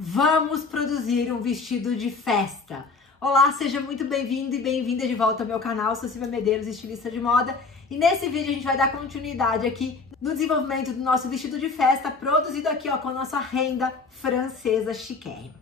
Vamos produzir um vestido de festa. Olá, seja muito bem-vindo e bem-vinda de volta ao meu canal. Sou Silvia Medeiros, estilista de moda, e nesse vídeo a gente vai dar continuidade aqui no desenvolvimento do nosso vestido de festa, produzido aqui ó, com a nossa renda francesa chiquérrima.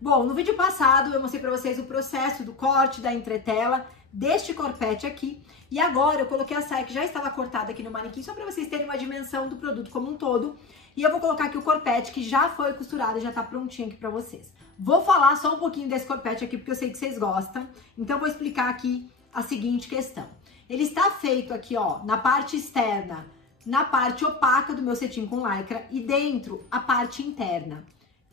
Bom, no vídeo passado eu mostrei para vocês o processo do corte da entretela deste corpete aqui, e agora eu coloquei a saia que já estava cortada aqui no manequim, só para vocês terem uma dimensão do produto como um todo, e eu vou colocar aqui o corpete que já foi costurado e já tá prontinho aqui para vocês. Vou falar só um pouquinho desse corpete aqui, porque eu sei que vocês gostam, então vou explicar aqui a seguinte questão. Ele está feito aqui, ó, na parte externa, na parte opaca do meu cetim com lycra, e dentro a parte interna,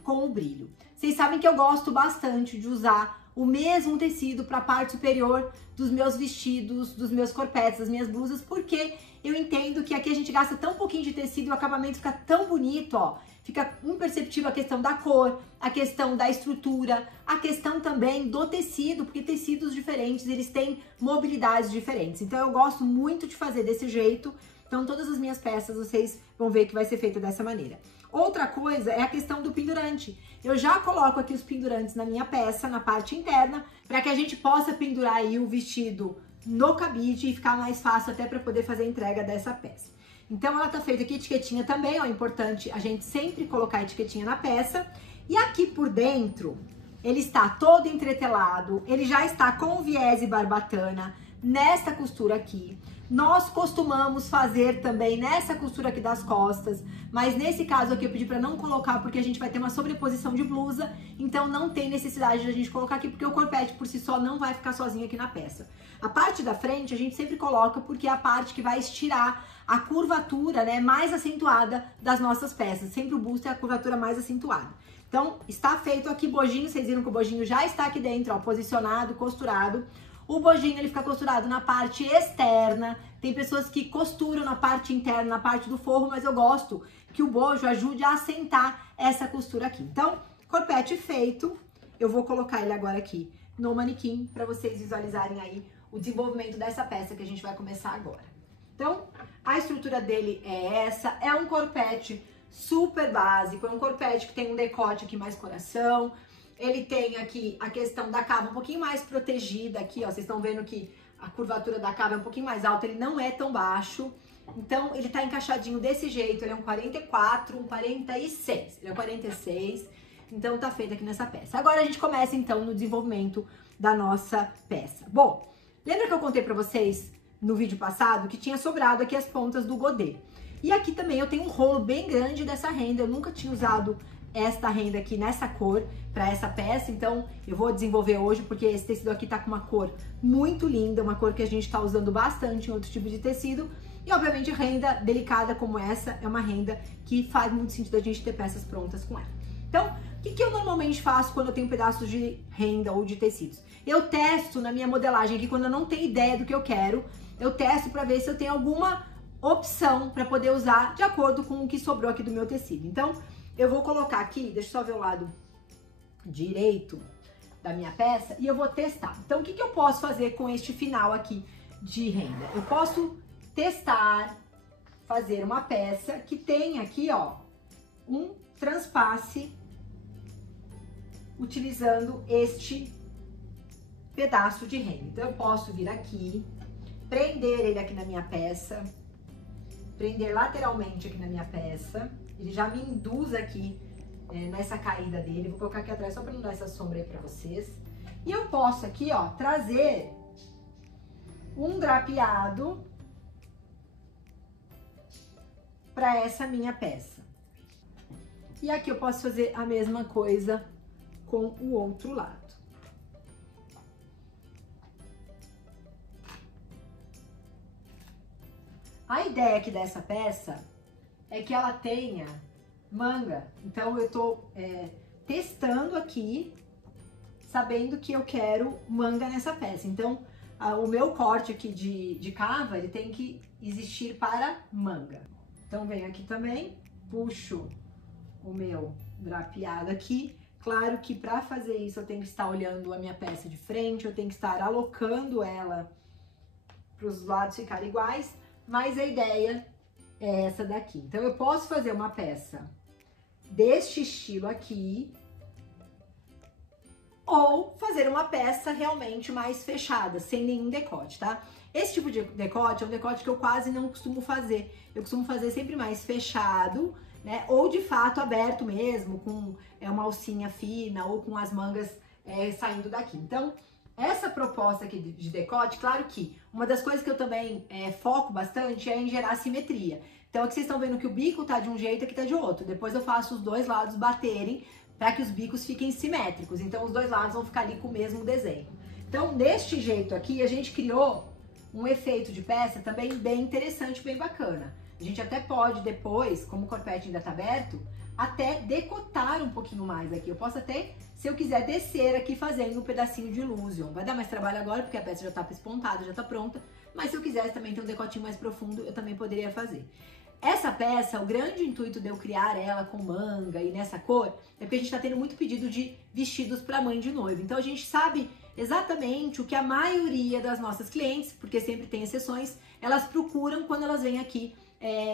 com o brilho. Vocês sabem que eu gosto bastante de usar o mesmo tecido para a parte superior dos meus vestidos, dos meus corpetes, das minhas blusas, porque eu entendo que aqui a gente gasta tão pouquinho de tecido e o acabamento fica tão bonito, ó. Fica imperceptível a questão da cor, a questão da estrutura, a questão também do tecido, porque tecidos diferentes, eles têm mobilidades diferentes. Então eu gosto muito de fazer desse jeito. Então todas as minhas peças vocês vão ver que vai ser feito dessa maneira. Outra coisa é a questão do pendurante. Eu já coloco aqui os pendurantes na minha peça, na parte interna, para que a gente possa pendurar aí o vestido no cabide e ficar mais fácil até para poder fazer a entrega dessa peça. Então ela tá feita aqui, etiquetinha também, ó, é importante a gente sempre colocar a etiquetinha na peça. E aqui por dentro, ele está todo entretelado, ele já está com viés e barbatana nesta costura aqui. Nós costumamos fazer também nessa costura aqui das costas, mas nesse caso aqui eu pedi para não colocar porque a gente vai ter uma sobreposição de blusa, então não tem necessidade de a gente colocar aqui porque o corpete por si só não vai ficar sozinho aqui na peça. A parte da frente a gente sempre coloca porque é a parte que vai estirar a curvatura, né, mais acentuada das nossas peças. Sempre o busto é a curvatura mais acentuada. Então está feito aqui bojinho, vocês viram que o bojinho já está aqui dentro, ó, posicionado, costurado. O bojinho ele fica costurado na parte externa, tem pessoas que costuram na parte interna, na parte do forro, mas eu gosto que o bojo ajude a assentar essa costura aqui. Então, corpete feito, eu vou colocar ele agora aqui no manequim para vocês visualizarem aí o desenvolvimento dessa peça que a gente vai começar agora. Então, a estrutura dele é essa, é um corpete super básico, é um corpete que tem um decote aqui mais coração. Ele tem aqui a questão da cava um pouquinho mais protegida aqui, ó. Vocês estão vendo que a curvatura da cava é um pouquinho mais alta, ele não é tão baixo. Então, ele tá encaixadinho desse jeito, ele é um 44, um 46. Ele é um 46, então tá feito aqui nessa peça. Agora a gente começa, então, no desenvolvimento da nossa peça. Bom, lembra que eu contei pra vocês no vídeo passado que tinha sobrado aqui as pontas do godê? E aqui também eu tenho um rolo bem grande dessa renda, eu nunca tinha usado esta renda aqui nessa cor para essa peça, então eu vou desenvolver hoje porque esse tecido aqui tá com uma cor muito linda, uma cor que a gente tá usando bastante em outro tipo de tecido, e obviamente renda delicada como essa é uma renda que faz muito sentido a gente ter peças prontas com ela. Então, o que eu normalmente faço quando eu tenho pedaços de renda ou de tecidos? Eu testo na minha modelagem aqui, quando eu não tenho ideia do que eu quero, eu testo para ver se eu tenho alguma opção para poder usar de acordo com o que sobrou aqui do meu tecido. Então, eu vou colocar aqui, deixa eu só ver o lado direito da minha peça e eu vou testar. Então, o que eu posso fazer com este final aqui de renda? Eu posso testar, fazer uma peça que tem aqui, ó, um transpasse utilizando este pedaço de renda. Então, eu posso vir aqui, prender ele aqui na minha peça, prender lateralmente aqui na minha peça. Ele já me induz aqui nessa caída dele. Vou colocar aqui atrás só para não dar essa sombra aí para vocês. E eu posso aqui, ó, trazer um drapeado para essa minha peça. E aqui eu posso fazer a mesma coisa com o outro lado. A ideia aqui dessa peça é que ela tenha manga, então eu tô testando aqui, sabendo que eu quero manga nessa peça. Então, o meu corte aqui de cava, ele tem que existir para manga. Então, venho aqui também, puxo o meu drapeado aqui. Claro que para fazer isso eu tenho que estar olhando a minha peça de frente, eu tenho que estar alocando ela para os lados ficarem iguais, mas a ideia é essa daqui. Então, eu posso fazer uma peça deste estilo aqui, ou fazer uma peça realmente mais fechada, sem nenhum decote, tá? Esse tipo de decote é um decote que eu quase não costumo fazer. Eu costumo fazer sempre mais fechado, né? Ou de fato aberto mesmo, com uma alcinha fina ou com as mangas saindo daqui. Então, essa proposta aqui de decote, claro que uma das coisas que eu também foco bastante é em gerar simetria. Então, aqui vocês estão vendo que o bico tá de um jeito e aqui tá de outro. Depois eu faço os dois lados baterem para que os bicos fiquem simétricos. Então, os dois lados vão ficar ali com o mesmo desenho. Então, deste jeito aqui, a gente criou um efeito de peça também bem interessante, bem bacana. A gente até pode depois, como o corpete ainda tá aberto, até decotar um pouquinho mais aqui. Eu posso até, se eu quiser, descer aqui fazendo um pedacinho de illusion. Vai dar mais trabalho agora, porque a peça já tá espontada, já tá pronta. Mas se eu quisesse também ter um decotinho mais profundo, eu também poderia fazer. Essa peça, o grande intuito de eu criar ela com manga e nessa cor, é porque a gente tá tendo muito pedido de vestidos para mãe de noiva. Então a gente sabe exatamente o que a maioria das nossas clientes, porque sempre tem exceções, elas procuram quando elas vêm aqui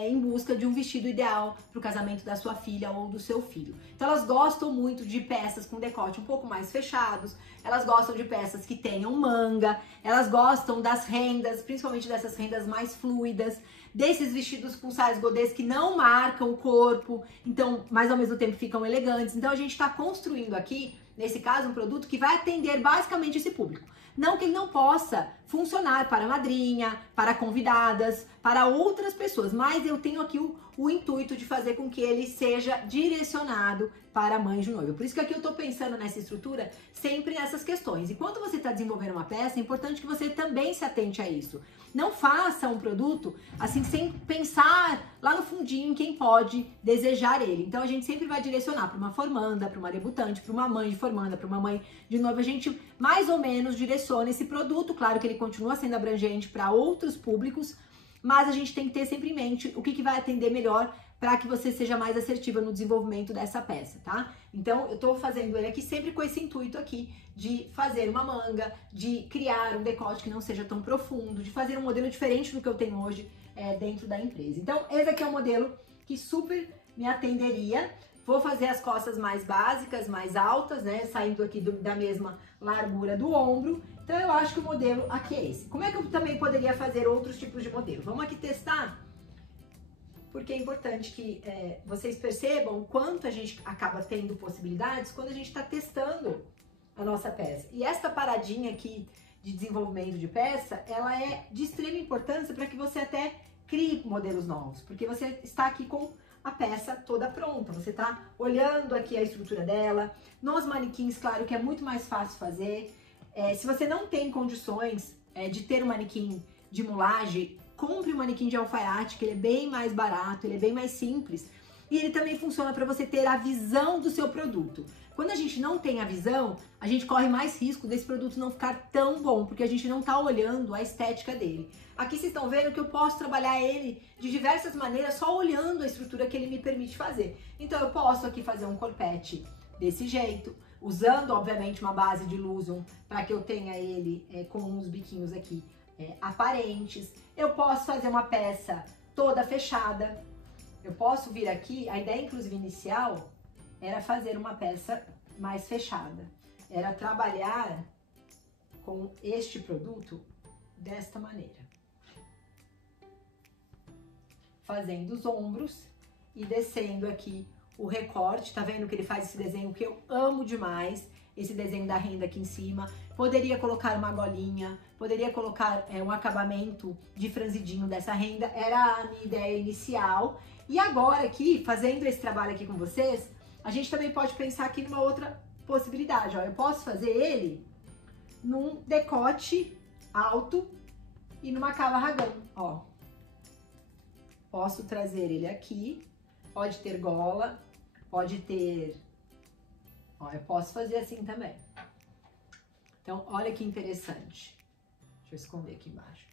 em busca de um vestido ideal para o casamento da sua filha ou do seu filho. Então elas gostam muito de peças com decote um pouco mais fechados, elas gostam de peças que tenham manga, elas gostam das rendas, principalmente dessas rendas mais fluidas, desses vestidos com saias godês que não marcam o corpo, então, mas ao mesmo tempo ficam elegantes. Então a gente está construindo aqui, nesse caso, um produto que vai atender basicamente esse público. Não que ele não possa funcionar para madrinha, para convidadas, para outras pessoas, mas eu tenho aqui o intuito de fazer com que ele seja direcionado para a mãe de noiva. Por isso que aqui eu tô pensando nessa estrutura sempre nessas questões. Enquanto você está desenvolvendo uma peça, é importante que você também se atente a isso. Não faça um produto assim sem pensar lá no fundinho em quem pode desejar ele. Então a gente sempre vai direcionar para uma formanda, para uma debutante, para uma mãe de formanda, para uma mãe de noiva. A gente mais ou menos direciona esse produto. Claro que ele continua sendo abrangente para outros públicos, mas a gente tem que ter sempre em mente o que vai atender melhor para que você seja mais assertiva no desenvolvimento dessa peça, tá? Então, eu tô fazendo ele aqui sempre com esse intuito aqui de fazer uma manga, de criar um decote que não seja tão profundo, de fazer um modelo diferente do que eu tenho hoje dentro da empresa. Então, esse aqui é um modelo que super me atenderia. Vou fazer as costas mais básicas, mais altas, né? Saindo aqui da mesma largura do ombro. Então, eu acho que o modelo aqui é esse. Como é que eu também poderia fazer outros tipos de modelo? Vamos aqui testar? Porque é importante que vocês percebam o quanto a gente acaba tendo possibilidades quando a gente está testando a nossa peça. E esta paradinha aqui de desenvolvimento de peça, ela é de extrema importância para que você até crie modelos novos, porque você está aqui com a peça toda pronta, você está olhando aqui a estrutura dela. Nos manequins, claro que é muito mais fácil fazer. Se você não tem condições de ter um manequim de mulagem, compre um manequim de alfaiate, que ele é bem mais barato, ele é bem mais simples. E ele também funciona para você ter a visão do seu produto. Quando a gente não tem a visão, a gente corre mais risco desse produto não ficar tão bom, porque a gente não tá olhando a estética dele. Aqui vocês estão vendo que eu posso trabalhar ele de diversas maneiras, só olhando a estrutura que ele me permite fazer. Então eu posso aqui fazer um corpete desse jeito, usando obviamente uma base de illusion para que eu tenha ele com uns biquinhos aqui aparentes. Eu posso fazer uma peça toda fechada. Eu posso vir aqui, a ideia inclusive inicial era fazer uma peça mais fechada. Era trabalhar com este produto desta maneira. Fazendo os ombros e descendo aqui o recorte. Tá vendo que ele faz esse desenho que eu amo demais? Esse desenho da renda aqui em cima. Poderia colocar uma golinha, poderia colocar um acabamento de franzidinho dessa renda. Era a minha ideia inicial. E agora aqui, fazendo esse trabalho aqui com vocês, a gente também pode pensar aqui numa outra possibilidade. Ó, eu posso fazer ele num decote alto e numa cava ragão, ó. Posso trazer ele aqui, pode ter gola, pode ter... Ó, eu posso fazer assim também. Então, olha que interessante. Deixa eu esconder aqui embaixo.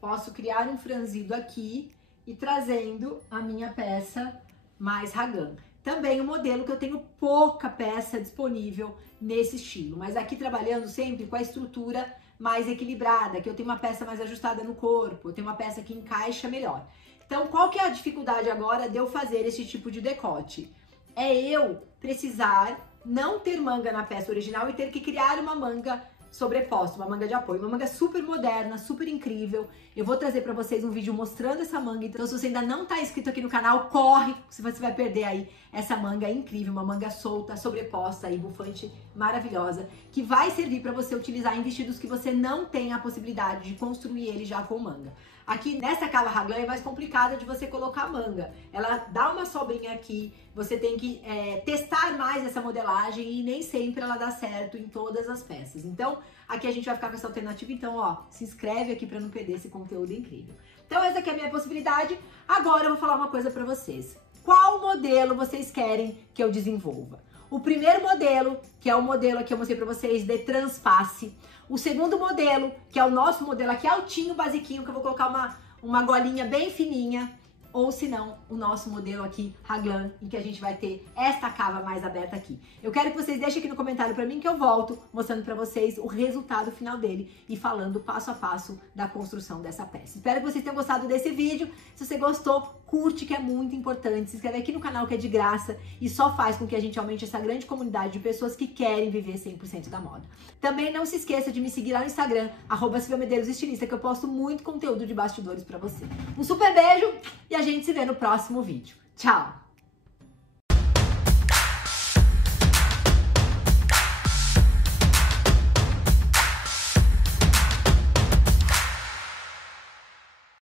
Posso criar um franzido aqui e trazendo a minha peça mais ragã. Também um modelo que eu tenho pouca peça disponível nesse estilo, mas aqui trabalhando sempre com a estrutura mais equilibrada, que eu tenho uma peça mais ajustada no corpo, eu tenho uma peça que encaixa melhor. Então, qual que é a dificuldade agora de eu fazer esse tipo de decote? É eu precisar não ter manga na peça original e ter que criar uma manga sobreposta, uma manga de apoio, uma manga super moderna, super incrível. Eu vou trazer pra vocês um vídeo mostrando essa manga, então se você ainda não tá inscrito aqui no canal, corre, se você vai perder aí essa manga incrível, uma manga solta, sobreposta e bufante maravilhosa, que vai servir pra você utilizar em vestidos que você não tem a possibilidade de construir ele já com manga. Aqui nessa cava raglan é mais complicada de você colocar manga. Ela dá uma sobrinha aqui, você tem que testar mais essa modelagem e nem sempre ela dá certo em todas as peças. Então, aqui a gente vai ficar com essa alternativa. Então, ó, se inscreve aqui para não perder esse conteúdo incrível. Então, essa aqui é a minha possibilidade. Agora eu vou falar uma coisa para vocês. Qual modelo vocês querem que eu desenvolva? O primeiro modelo, que é o modelo que eu mostrei para vocês, de transpasse. O segundo modelo, que é o nosso modelo aqui, altinho, basiquinho, que eu vou colocar uma golinha bem fininha. Ou se não, o nosso modelo aqui, raglan, em que a gente vai ter esta cava mais aberta aqui. Eu quero que vocês deixem aqui no comentário pra mim que eu volto mostrando pra vocês o resultado final dele e falando passo a passo da construção dessa peça. Espero que vocês tenham gostado desse vídeo. Se você gostou, curte, que é muito importante. Se inscreve aqui no canal, que é de graça e só faz com que a gente aumente essa grande comunidade de pessoas que querem viver 100% da moda. Também não se esqueça de me seguir lá no Instagram, @SilviaMedeiros_estilista, que eu posto muito conteúdo de bastidores pra você. Um super beijo e a gente se vê no próximo vídeo. Tchau!